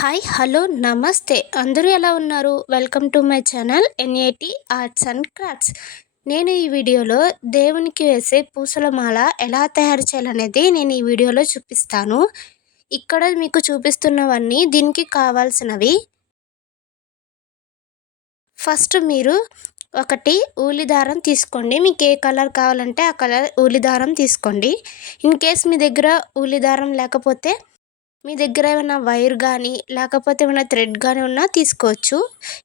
Hi hello నమస్తే అందరూ ఎలా ఉన్నారు? Welcome to my channel NAT arts and crafts. నేను ఈ వీడియోలో దేవునికి వేసే పూసల మాల ఎలా తయారు చేయాలనేది నేను ఈ వీడియోలో చూపిస్తాను. ఇక్కడ మీకు చూపిస్తున్నవన్నీ దీనికి కావాల్సినవి. ఫస్ట్ మీరు ఒకటి ఊలి దారం తీసుకోండి. మీకు ఏ కలర్ కావాలంటే ఆ కలర్ ఊలి దారం తీసుకోండి. ఇన్ కేస్ మీ దగ్గర ఊలి దారం లేకపోతే మీ దగ్గర ఏమైనా వైర్ కానీ లేకపోతే ఏమైనా థ్రెడ్ కానీ ఉన్నా తీసుకోవచ్చు.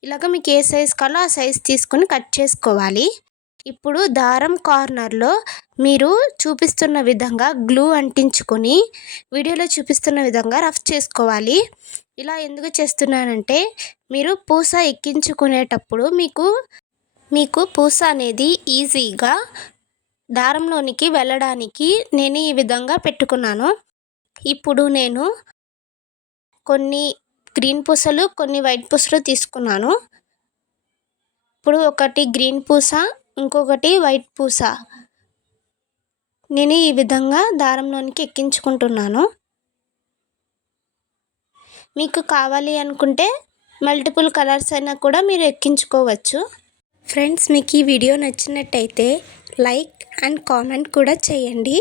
ఇలాగ మీకు ఏ సైజ్ కావాలో ఆ సైజ్ తీసుకొని కట్ చేసుకోవాలి. ఇప్పుడు దారం కార్నర్లో మీరు చూపిస్తున్న విధంగా గ్లూ అంటించుకొని వీడియోలో చూపిస్తున్న విధంగా రఫ్ చేసుకోవాలి. ఇలా ఎందుకు చేస్తున్నానంటే మీరు పూస ఎక్కించుకునేటప్పుడు మీకు పూస అనేది ఈజీగా దారంలోనికి వెళ్ళడానికి నేను ఈ విధంగా పెట్టుకున్నాను. ఇప్పుడు నేను కొన్ని గ్రీన్ పూసలు కొన్ని వైట్ పూసలు తీసుకున్నాను. ఇప్పుడు ఒకటి గ్రీన్ పూస ఇంకొకటి వైట్ పూస నేను ఈ విధంగా దారంలోనికి ఎక్కించుకుంటున్నాను. మీకు కావాలి అనుకుంటే మల్టిపుల్ కలర్స్ అయినా కూడా మీరు ఎక్కించుకోవచ్చు. ఫ్రెండ్స్, మీకు ఈ వీడియో నచ్చినట్టయితే లైక్ అండ్ కామెంట్ కూడా చేయండి.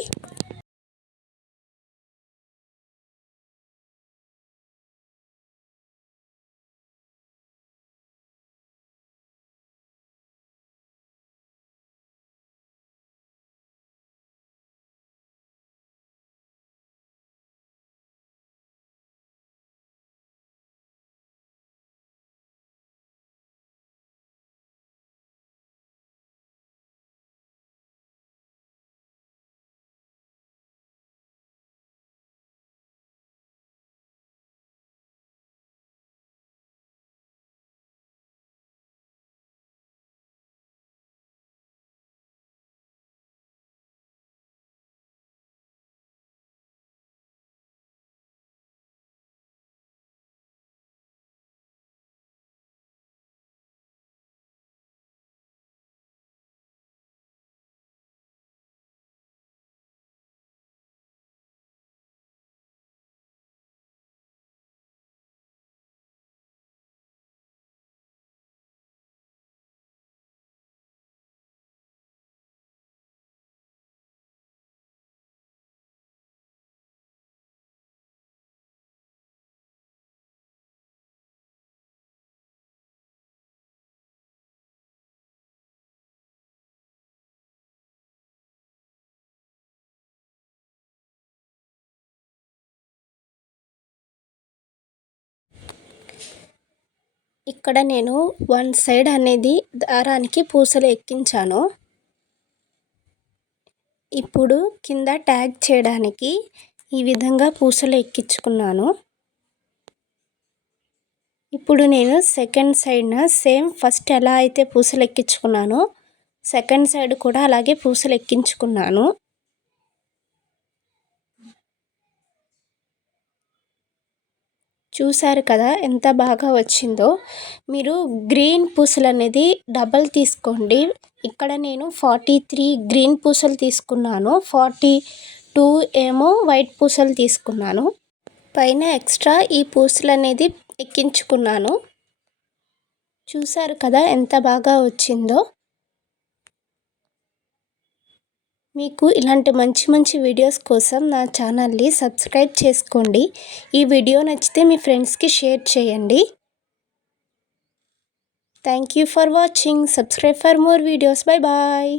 ఇక్కడ నేను వన్ సైడ్ అనేది దారానికి పూసలు ఎక్కించాను. ఇప్పుడు కింద ట్యాగ్ చేయడానికి ఈ విధంగా పూసలు ఎక్కించుకున్నాను. ఇప్పుడు నేను సెకండ్ సైడ్న సేమ్ ఫస్ట్ ఎలా అయితే పూసలు ఎక్కించుకున్నానో సెకండ్ సైడ్ కూడా అలాగే పూసలు ఎక్కించుకున్నాను. చూసారు కదా ఎంత బాగా వచ్చిందో. మీరు గ్రీన్ పూసలు అనేది డబల్ తీసుకోండి. ఇక్కడ నేను 43 గ్రీన్ పూసలు తీసుకున్నాను, 42 ఏమో వైట్ పూసలు తీసుకున్నాను. పైన ఎక్స్ట్రా ఈ పూసలు అనేది ఎక్కించుకున్నాను. చూసారు కదా ఎంత బాగా వచ్చిందో. మీకు ఇలాంటి మంచి మంచి వీడియోస్ కోసం నా ఛానల్ని సబ్స్క్రైబ్ చేసుకోండి. ఈ వీడియో నచ్చితే మీ ఫ్రెండ్స్కి షేర్ చేయండి. Thank you for watching. Subscribe for more videos. Bye bye.